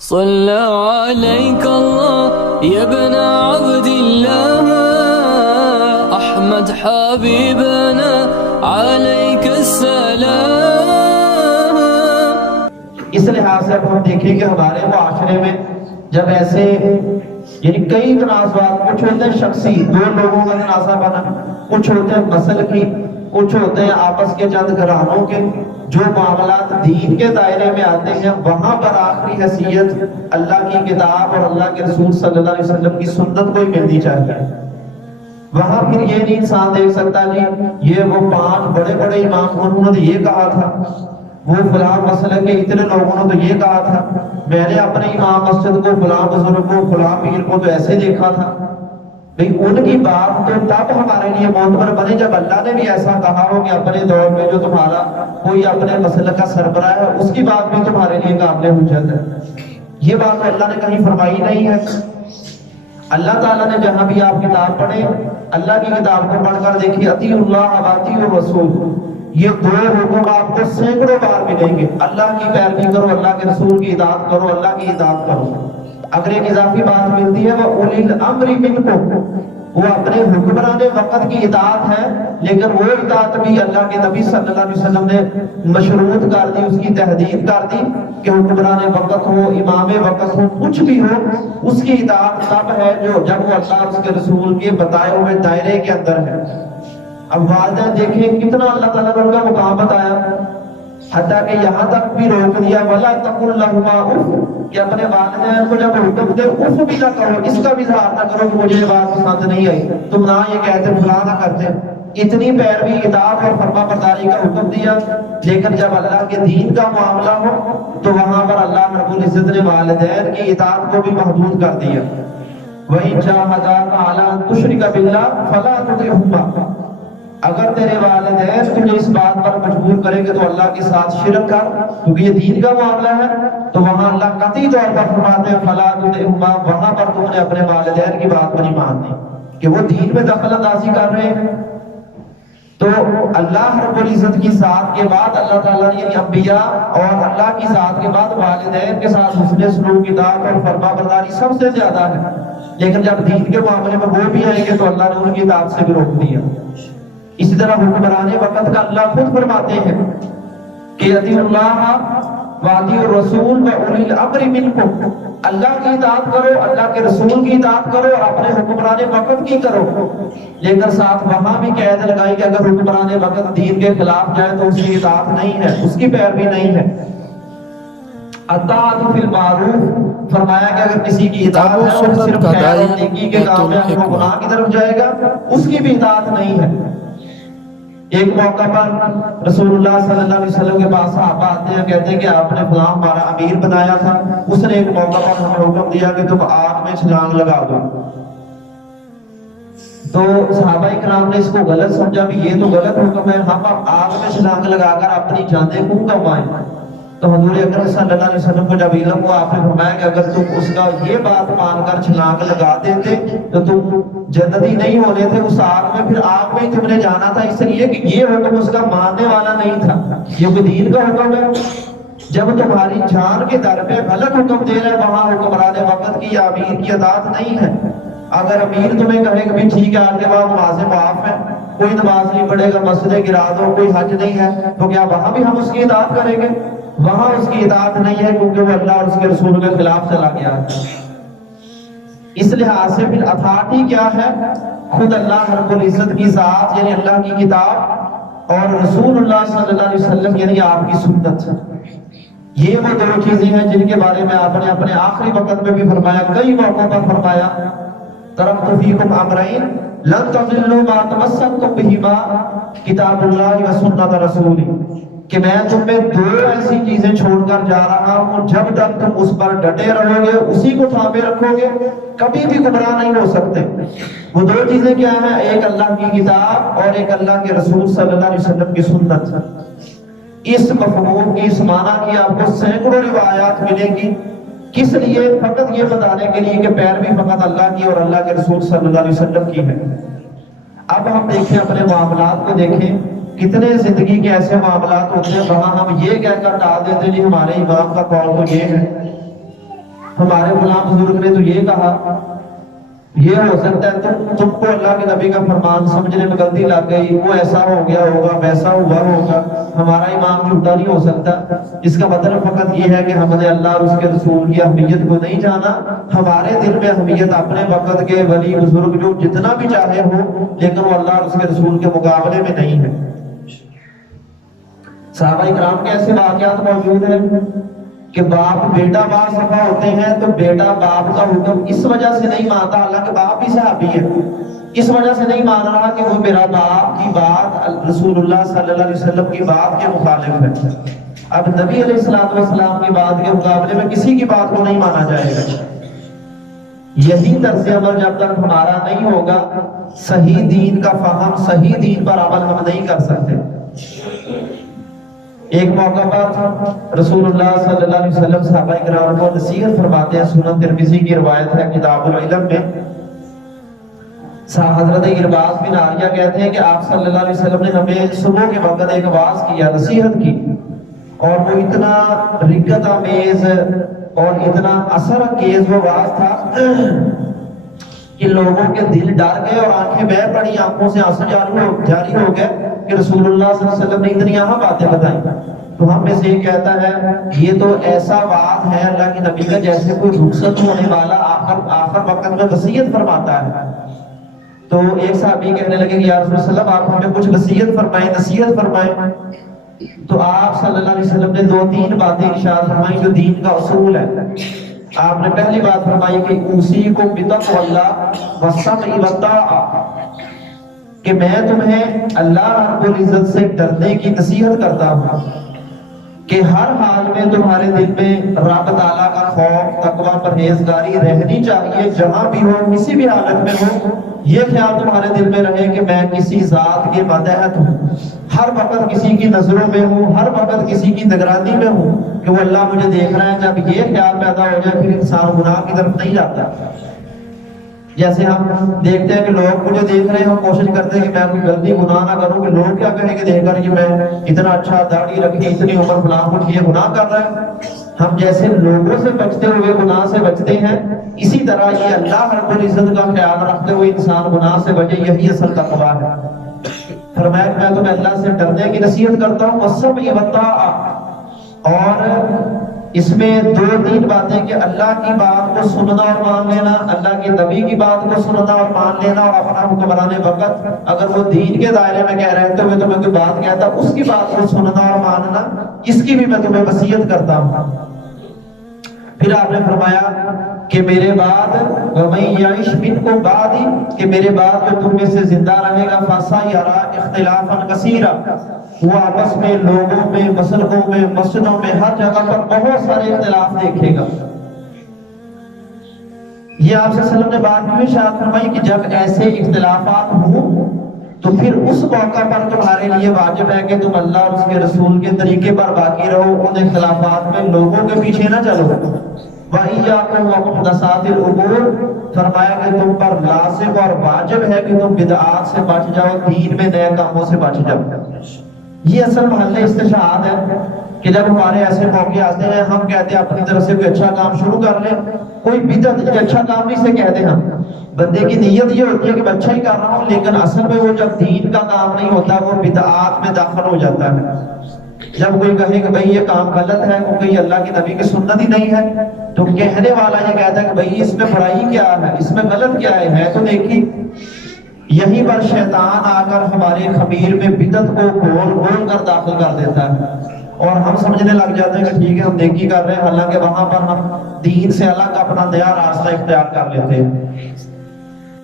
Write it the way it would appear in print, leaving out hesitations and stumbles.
صلى عليك الله يا ابن عبد الله أحمد حبيبنا عليك السلام. اس لحاظ سے اب ہم دیکھیں کہ ہمارے معاشرے میں جب ایسے یعنی کئی تنازعات، کچھ ہوتے ہیں شخصی، دو لوگوں کا تنازع بنا، کچھ ہوتے ہیں مسل کی، کچھ ہوتے ہیں آپس کے چند گھرانوں کے، جو معاملات دین کے دائرے میں آتے ہیں وہاں پر آخری حیثیت اللہ کی کتاب اور اللہ کے رسول صلی اللہ علیہ وسلم کی سنت کو ہی ملنی چاہیے. وہاں پھر یہ نہیں انسان دیکھ سکتا جی یہ وہ 5 بڑے بڑے امام انہوں نے یہ کہا تھا، وہ فلاں مسئلے کے اتنے لوگوں نے تو یہ کہا تھا، میں نے اپنے امام مسجد کو، فلاں بزرگ کو، فلاں پیر کو تو ایسے دیکھا تھا. بھئی ان کی بات تو تب ہمارے لیے معتبر بنے جب اللہ نے بھی ایسا کہا ہو کہ اپنے دور میں جو تمہارا کوئی اپنے مسئلے کا سربراہ ہے اس کی بات بھی تمہارے لیے قابل حجت ہے. یہ بات اللہ نے کہیں فرمائی نہیں ہے. اللہ تعالیٰ نے جہاں بھی آپ کتاب پڑھیں، اللہ کی کتاب کو پڑھ کر دیکھیے اطیعوا اللہ و اطیعوا الرسول، یہ 2 حکم آپ کو سینکڑوں بار ملیں گے. اللہ کی پیروی کرو، اللہ کے رسول کی اطاعت کرو، اللہ کی اطاعت کرو. اگر ایک اضافی بات ملتی ہے وہ اولی الامر منکم، وہ اپنے حکمران وقت کی اطاعت ہے، لیکن وہ اطاعت بھی اللہ کے نبی صلی اللہ علیہ وسلم نے مشروط کر دی، اس کی تحدید کر دی کہ حکمران وقت ہو، امام وقت ہو، کچھ بھی ہو، اس کی اطاعت تب ہے جب وہ اللہ اور اس کے رسول کے بتائے ہوئے دائرے کے اندر ہے. اب والدین دیکھیں کتنا اللہ تعالیٰ نے ان کا مقام بتایا، حتیٰ کہ یہاں تک بھی روک دیا وَلَا تَقُلْ لَهُمَا اُفْ، کہ اپنے والدین کو جب حکم دے اف بھی نہ کرو، اس کا بھی اظہار نہ کرو کہ مجھے یہ بات پسند نہیں آئی، تم نہ یہ کہتے فلاں نہ کرتے. اتنی پیروی، اطاعت اور فرما برداری کا حکم دیا، لیکن جب اللہ کے دین کا معاملہ ہو تو وہاں پر اللہ رب العزت نے والدین کی اطاعت کو بھی محدود کر دیا. وَإِن جَاهَدَاكَ عَلَىٰ أَن تُشْرِكَ بِاللَّهِ فَلَا تُطِعْهُمَا، اگر تیرے والدین تجھے اس بات پر مجبور کریں کہ تو اللہ کے ساتھ شرک کر، کیونکہ یہ دین کا معاملہ ہے، تو وہاں اللہ قطعی طور پر فرماتے ہیں فَلَا تُطِعْهُمَا، وہاں پر تم نے اپنے والدین کی بات نہیں ماننی کہ وہ دین میں دخل اندازی کر رہے ہیں. تو اللہ رب العزت کی ذات کے بعد اللہ تعالیٰ یعنی انبیاء اور اللہ کی ذات کے بعد والدین کے ساتھ حسن سلوک، اطاعت اور فرما برداری سب سے زیادہ ہے. لیکن جب دین کے معاملے میں وہ بھی آئیں گے تو اللہ نے ان کی اطاعت سے بھی روک دیا. اسی طرح حکمران وقت کا اللہ خود فرماتے ہیں کہ اطیعوا اللہ و اطیعوا الرسول و اولی الامر منکم، اللہ کی اطاعت کرو، اللہ کے رسول کی اطاعت کرو اور اپنے حکمران وقت کی کرو. لیکن ساتھ وہاں بھی قید لگائی کہ اگر حکمران وقت دین کے خلاف جائے تو اس کی اطاعت نہیں ہے، اس کی پیروی نہیں ہے. اطاعت فی المعروف، فرمایا کہ اگر کسی کی اطاعت ہے اور صرف خیر اور نیکی کے کام میں وہ گناہ کی طرف جائے گا اس کی بھی اطاعت نہیں ہے. ایک موقع پر رسول اللہ صلی اللہ علیہ وسلم کے پاس صحابہ آتے ہیں، کہتے ہیں کہ آپ نے فلاں ہمارا امیر بنایا تھا، اس نے ایک موقع پر ہمیں حکم دیا کہ تم آگ میں چھلانگ لگا دو. تو صحابہ کرام نے اس کو غلط سمجھا بھی یہ تو غلط حکم ہے، ہم آگ میں چھلانگ لگا کر اپنی جانیں کیوں گنوائیں. تو حضور اکرم صلی اللہ علیہ وسلم کو جب علم ہوا، آپ نے فرمایا کہ اگر تم اس کا یہ بات مان کر چھلانگ لگا دیتے تو تم جنتی نہیں ہونے تھے، اس آگ میں پھر آگ میں ہی تم نے جانا تھا، اس لیے کہ یہ حکم اس کا ماننے والا نہیں تھا، یہ کوئی دین کا حکم ہے. جب تمہاری جان کے در پہ غلط حکم دے رہے وہاں حکمران وقت کی یا امیر کی اطاعت نہیں ہے. اگر امیر تمہیں کہے کہ بھی ٹھیک ہے آج کے بعد نمازیں معاف ہیں، کوئی نماز نہیں پڑھے گا، مسجدیں گرا دو، کوئی حج نہیں ہے، تو کیا وہاں بھی ہم اس کی اطاعت کریں گے؟ وہاں اس کی اطاعت نہیں ہے کیونکہ وہ اللہ اور اس کے رسول کے خلاف چلا گیا ہے. اس لحاظ سے پھر اتھارٹی کیا ہے؟ خود اللہ رب العزت کی ذات یعنی اللہ کی کتاب اور رسول اللہ صلی اللہ علیہ وسلم یعنی آپ کی سنت. یہ وہ 2 چیزیں ہیں جن کے بارے میں آپ نے اپنے آخری وقت میں بھی فرمایا، کئی موقعوں پر فرمایا ترکت فیکم امرین لن تضلوا ما تمسکتم بہما کتاب اللہ و سنت رسولی، کہ میں تم میں 2 ایسی چیزیں چھوڑ کر جا رہا ہوں جب تک تم اس پر ڈٹے رہو گے، اسی کو تھامے رکھو گے، کبھی بھی گمراہ نہیں ہو سکتے. وہ 2 چیزیں کیا ہیں؟ ایک اللہ کی کتاب اور ایک اللہ کے رسول صلی اللہ علیہ وسلم کی سنت. اس مفہوم کی، اس معنی کی آپ کو سینکڑوں روایات ملیں گی. کس لیے؟ فقط یہ بتانے کے لیے کہ پیروی فقط اللہ کی اور اللہ کے رسول صلی اللہ علیہ وسلم کی ہے. اب ہم دیکھیں اپنے معاملات کو دیکھیں، کتنے زندگی کے ایسے معاملات ہوتے ہیں وہاں ہم یہ کہہ کر ڈال دیتے ہیں جی ہمارے امام کا قول تو یہ ہے. ہمارے غلام بزرگ نے تو یہ کہا یہ ہو سکتا ہے تم کو اللہ کے نبی کا فرمان سمجھنے میں غلطی لگ گئی، وہ ایسا ہو گیا ہوگا، ویسا ہوا ہوگا، ہمارا امام جھوٹا نہیں ہو سکتا۔ اس کا مطلب فقط یہ ہے کہ ہم نے اللہ اور اس کے رسول کی اہمیت کو نہیں جانا، ہمارے دل میں اہمیت اپنے وقت کے ولی بزرگ جو جتنا بھی چاہے ہو لیکن وہ اللہ اور اس کے رسول کے مقابلے میں نہیں ہے۔ صحابہ کرام کے ایسے واقعات موجود ہیں کہ باپ بیٹا باپ صفا ہوتے ہیں تو بیٹا باپ کا حکم اس وجہ سے نہیں مانتا، حالانکہ باپ بھی صحابی ہے، اس وجہ سے نہیں مان رہا کہ وہ میرا باپ کی بات رسول اللہ صلی اللہ علیہ وسلم کی بات کے مخالف ہے۔ اب نبی علیہ الصلوۃ والسلام کی بات کے مقابلے میں کسی کی بات کو نہیں مانا جائے گا۔ یہی طرز عمل جب تک ہمارا نہیں ہوگا، صحیح دین کا فہم، صحیح دین پر عمل ہم نہیں کر سکتے۔ ایک موقع پر رسول اللہ صلی اللہ علیہ وسلم صحابہ کرام کو نصیحت فرماتے ہیں، سنن ترمذی کی روایت ہے کتاب العلم میں۔ حضرت ارباز بن عاریہ کہتے ہیں کہ آپ صلی اللہ علیہ وسلم نے ہمیں صبح کے وقت ایک واعظ کیا، نصیحت کی، اور وہ اتنا رغبت آمیز اور اتنا اثر انگیز وہ واعظ تھا کہ لوگوں کے دل ڈر گئے اور آنکھیں بہہ پڑی، آنکھوں سے آنسو جاری ہو گئے کہ رسول اللہ صلی اللہ علیہ وسلم نے اتنی اہم باتیں بتائیں۔ تو ہم میں سے ایک کہتا ہے یہ تو ایسا واعظ ہے اللہ کے نبی کا جیسے کوئی رخصت ہونے والا آخر وقت میں وصیت فرماتا ہے۔ تو ایک صحابی کہنے لگے کہ یا رسول اللہ صلی اللہ علیہ وسلم آپ ہمیں کچھ وصیت فرمائیں، نصیحت فرمائیں۔ تو آپ صلی اللہ علیہ وسلم نے 2-3 باتیں ارشاد فرمائیں جو دین کا اصول ہے۔ آپ نے پہلی بات فرمائی کہ اوصیکم بتقوی اللہ والسمع والطاعۃ، کہ میں تمہیں اللہ رب العزت سے ڈرنے کی نصیحت کرتا ہوں کہ ہر حال میں تمہارے دل میں رب تعالیٰ کا خوف، تقوی، پرہیزگاری رہنی چاہیے، جہاں بھی ہو، کسی بھی حالت میں ہو، یہ خیال تمہارے دل میں رہے کہ میں کسی ذات کے ماتحت ہوں، ہر وقت کسی کی نظروں میں ہوں، ہر وقت کسی کی نگرانی میں ہوں کہ وہ اللہ مجھے دیکھ رہا ہے۔ جب یہ خیال پیدا ہو جائے پھر انسان گناہ کی طرف نہیں جاتا۔ جیسے ہم دیکھتے ہیں کہ لوگ مجھے دیکھ رہے ہیں، ہم کوشش کرتے ہیں کہ میں کوئی غلطی گناہ نہ کروں کہ لوگ کیا کہیں گے دیکھ کر کہ میں اتنا اچھا داڑھی رکھی، اتنی عمر فلاں کچھ یہ گناہ کر رہا ہے۔ ہم جیسے لوگوں سے بچتے ہوئے گناہ سے بچتے ہیں، اسی طرح یہ اللہ رب العزت کا خیال رکھتے ہوئے انسان گناہ سے بچے، یہی اصل تقویٰ ہے۔ فرمایا کہ میں تمہیں اللہ سے ڈرنے کی نصیحت کرتا ہوں، والسمع والطاعۃ، اور اس میں 2-3 باتیں کہ اللہ کی بات کو سننا اور مان لینا، اللہ کے نبی کی بات کو سننا اور مان لینا، اور اپنا حکمران وقت اگر وہ دین کے دائرے میں کہہ رہے تو میں تمہیں کوئی بات کہتا اس کی بات کو سننا اور ماننا، اس کی بھی میں تمہیں وصیت کرتا ہوں۔ پھر آپ نے فرمایا کہ میرے بعد وَمَن يَعِشْ مِنْكُمْ بَعْدِي، کہ میرے بعد جو تم میں سے زندہ رہے گا فَسَيَرَىٰ اخْتِلَافًا كَثِيرًا، وہ آپس میں، لوگوں میں، مسلکوں میں، مسجدوں میں، ہر جگہ پر بہت سارے اختلاف دیکھے گا۔ یہ آپ صلی اللہ علیہ وسلم نے بات کیوں ارشاد فرمائی کہ جب ایسے اختلافات ہوں تو پھر اس موقع پر تمہارے لیے واجب ہے کہ تم اللہ اور اس کے رسول کے طریقے پر باقی رہو، ان اختلافات میں لوگوں کے پیچھے نہ چلو۔ وَإِيَّاكُمْ وَمُحْدَثَاتِ الْأُمُورِ، فرمایا کہ تم پر لازم اور واجب ہے کہ تم بدعات سے بچ جاؤ، دین میں نئے کاموں سے بچ جاؤ۔ یہ اصل محل استشہاد ہے کہ جب ہمارے ایسے موقع آتے ہیں ہم کہتے ہیں اپنی طرف سے کوئی اچھا کام شروع کر لیں، کوئی بدعت اچھا کام نہیں سے کہتے ہیں ہم، بندے کی نیت یہ ہوتی ہے کہ میں اچھا ہی کر رہا ہوں، لیکن اصل میں وہ جب دین کا کام نہیں ہوتا وہ بدعات میں داخل ہو جاتا ہے۔ جب کوئی کہے کہ بھئی یہ کام غلط ہے، کیونکہ یہ اللہ کے نبی کی سنت ہی نہیں ہے، تو کہنے والا یہ کہتا ہے کہ بھئی اس میں برائی کیا ہے، اس میں غلط کیا ہے تو دیکھی۔ یہیں پر شیطان آ کر ہمارے خمیر میں بدعت کو گول گول کر داخل کر دیتا ہے، اور ہم سمجھنے لگ جاتے ہیں کہ ٹھیک ہے ہم نیکی کر رہے ہیں، حالانکہ وہاں پر ہم دین سے الگ اپنا نیا راستہ اختیار کر لیتے ہیں۔